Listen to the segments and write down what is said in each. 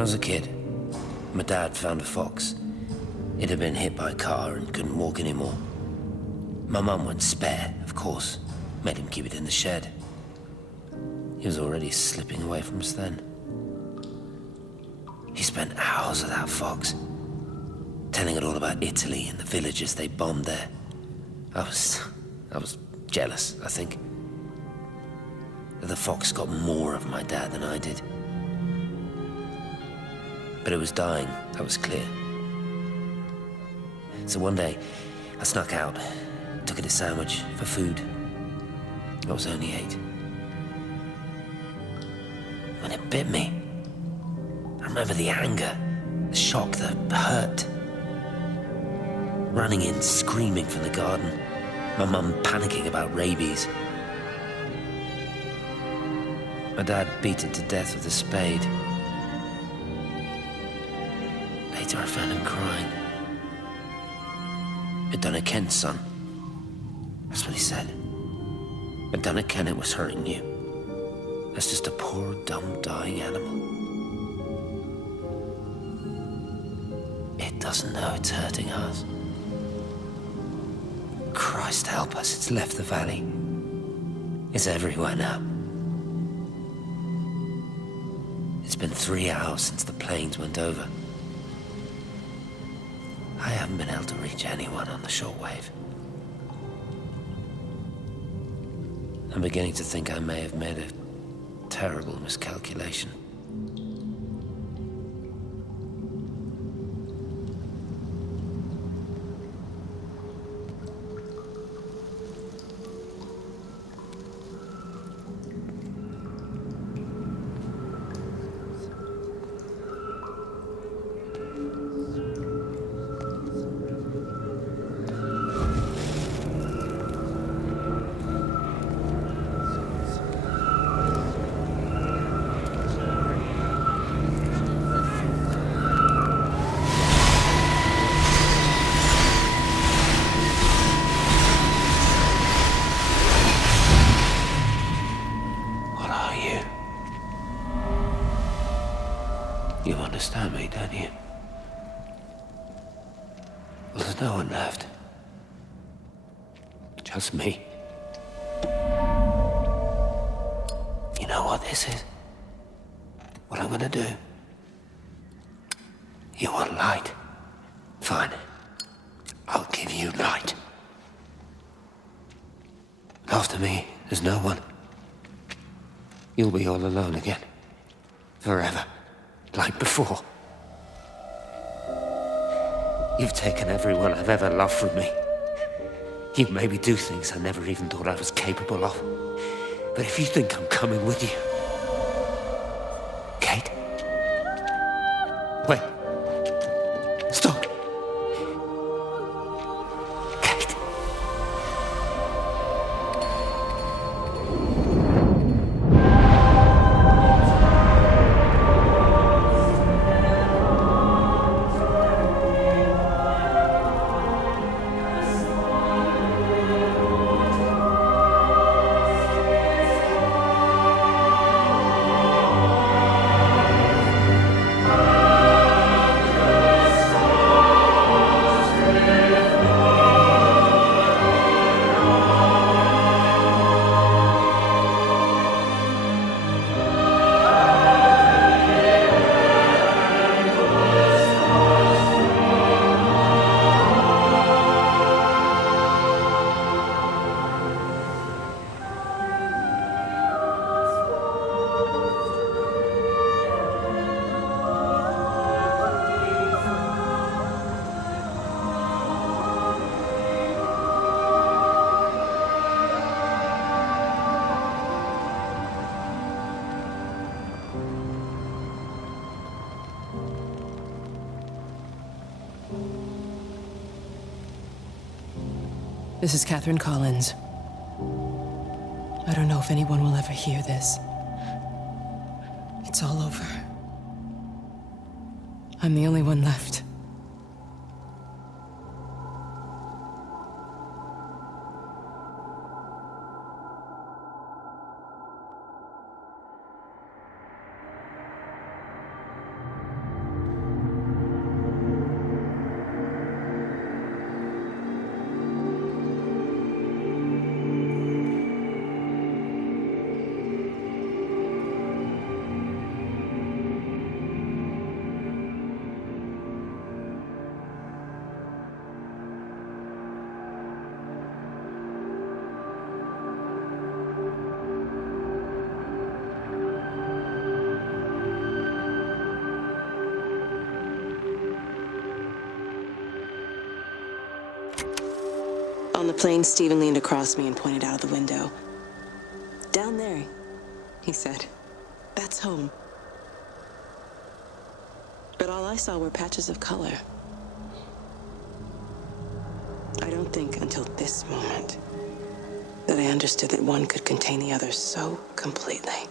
When I was a kid, my dad found a fox. It had been hit by a car and couldn't walk anymore. My mum went spare, of course, made him keep it in the shed. He was already slipping away from us then. He spent hours with that fox, telling it all about Italy and the villages they bombed there. I was jealous, I think. That the fox got more of my dad than I did. But it was dying, that was clear. So one day, I snuck out, took it a sandwich for food. I was only 8. When it bit me, I remember the anger, the shock, the hurt. Running in, screaming from the garden, my mum panicking about rabies. My dad beat it to death with a spade. Later I found him crying. I'd done it, Ken's son. That's what he said. I'd done it, Ken, it was hurting you. That's just a poor, dumb, dying animal. It doesn't know it's hurting us. Christ help us, it's left the valley. It's everywhere now. It's been 3 hours since the planes went over. I haven't been able to reach anyone on the shortwave. I'm beginning to think I may have made a terrible miscalculation. You understand me, don't you? Well, there's no one left. Just me. You know what this is? What I'm gonna do? You want light? Fine. I'll give you light. After me, there's no one. You'll be all alone again. Forever. Like before. You've taken everyone I've ever loved from me. You've made me do things I never even thought I was capable of. But if you think I'm coming with you... Kate? Wait. Stop. Kate. This is Catherine Collins. I don't know if anyone will ever hear this. It's all over. I'm the only one left. On the plane, Stephen leaned across me and pointed out of the window. "Down there," he said. "That's home." But all I saw were patches of color. I don't think until this moment that I understood that one could contain the other so completely.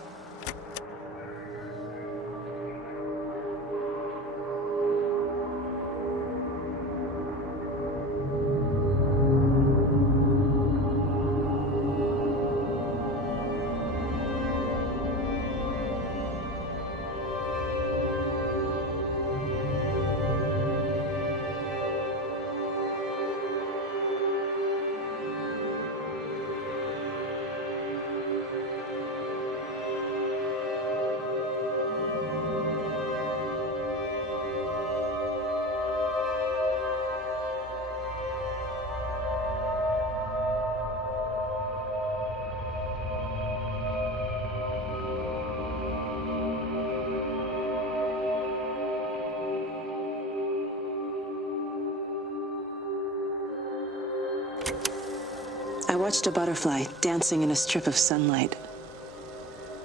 I watched a butterfly dancing in a strip of sunlight.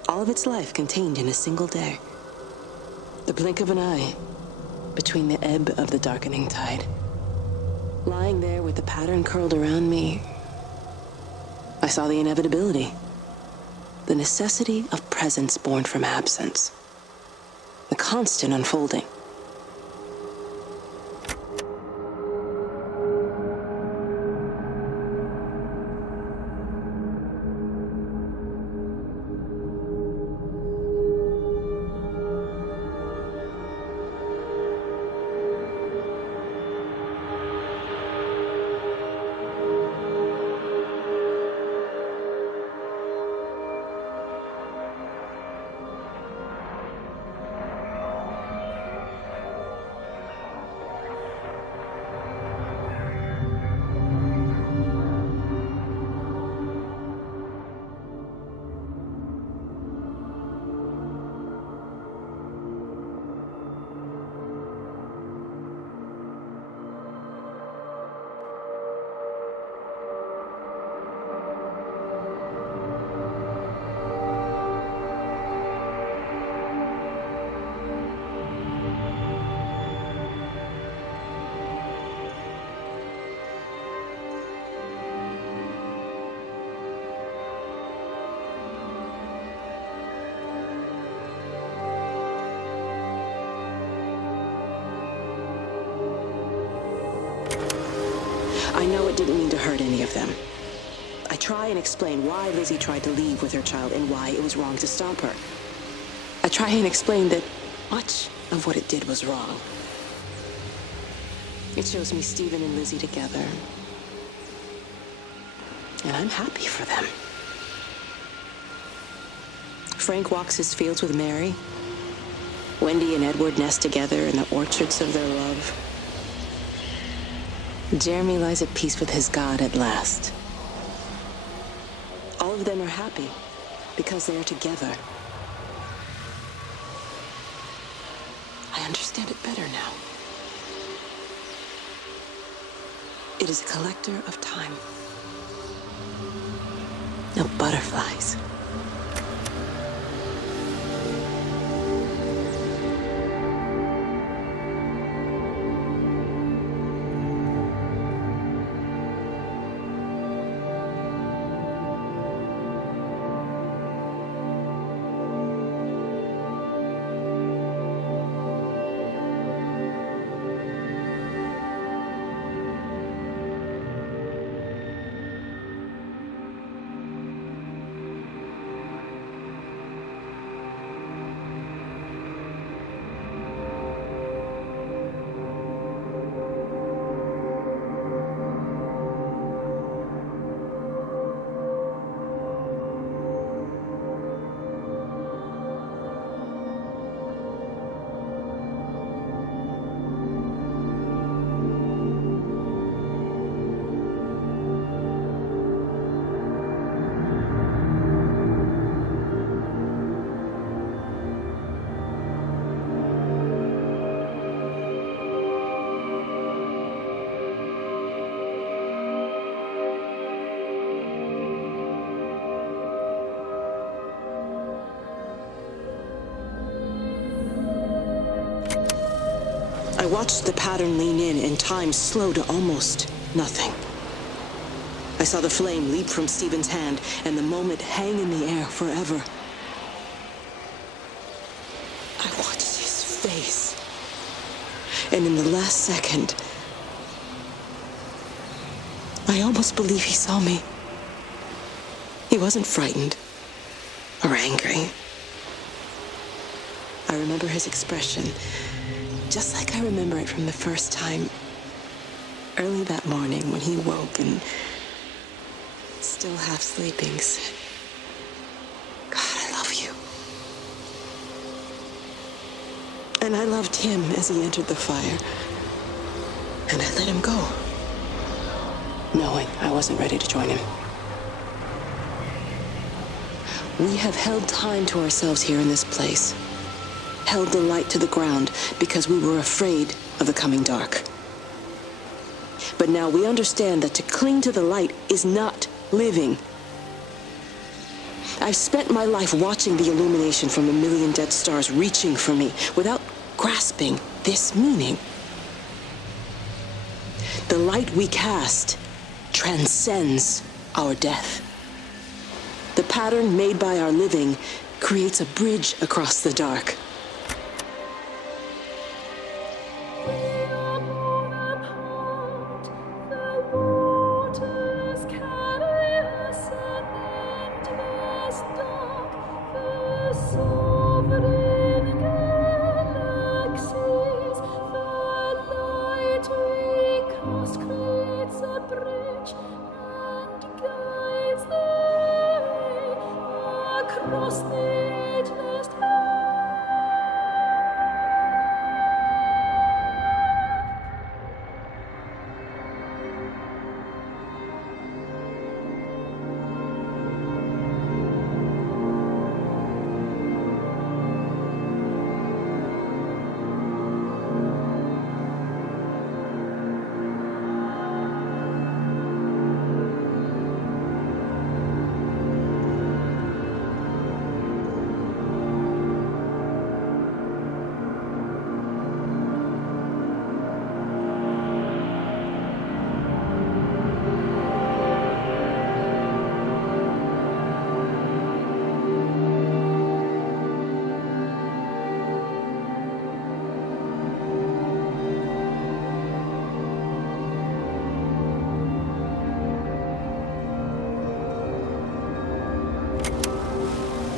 All of its life contained in a single day. The blink of an eye between the ebb of the darkening tide. Lying there with the pattern curled around me, I saw the inevitability, the necessity of presence born from absence, the constant unfolding. I know it didn't mean to hurt any of them. I try and explain why Lizzie tried to leave with her child and why it was wrong to stop her. I try and explain that much of what it did was wrong. It shows me Stephen and Lizzie together. And I'm happy for them. Frank walks his fields with Mary. Wendy and Edward nest together in the orchards of their love. Jeremy lies at peace with his God at last. All of them are happy because they are together. I understand it better now. It is a collector of time, of butterflies. I watched the pattern lean in and time slow to almost nothing. I saw the flame leap from Stephen's hand and the moment hang in the air forever. I watched his face, and in the last second, I almost believe he saw me. He wasn't frightened or angry. I remember his expression, just like I remember it from the first time, early that morning when he woke and, still half sleeping, said, "God, I love you." And I loved him as he entered the fire, and I let him go, knowing I wasn't ready to join him. We have held time to ourselves here in this place, held the light to the ground because we were afraid of the coming dark. But now we understand that to cling to the light is not living. I've spent my life watching the illumination from a million dead stars reaching for me without grasping this meaning. The light we cast transcends our death. The pattern made by our living creates a bridge across the dark.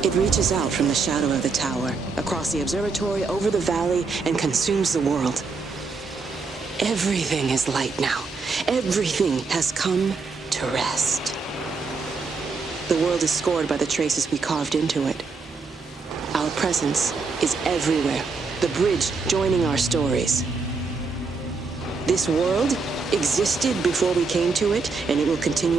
It reaches out from the shadow of the tower, across the observatory, over the valley, and consumes the world. Everything is light now. Everything has come to rest. The world is scored by the traces we carved into it. Our presence is everywhere, the bridge joining our stories. This world existed before we came to it, and it will continue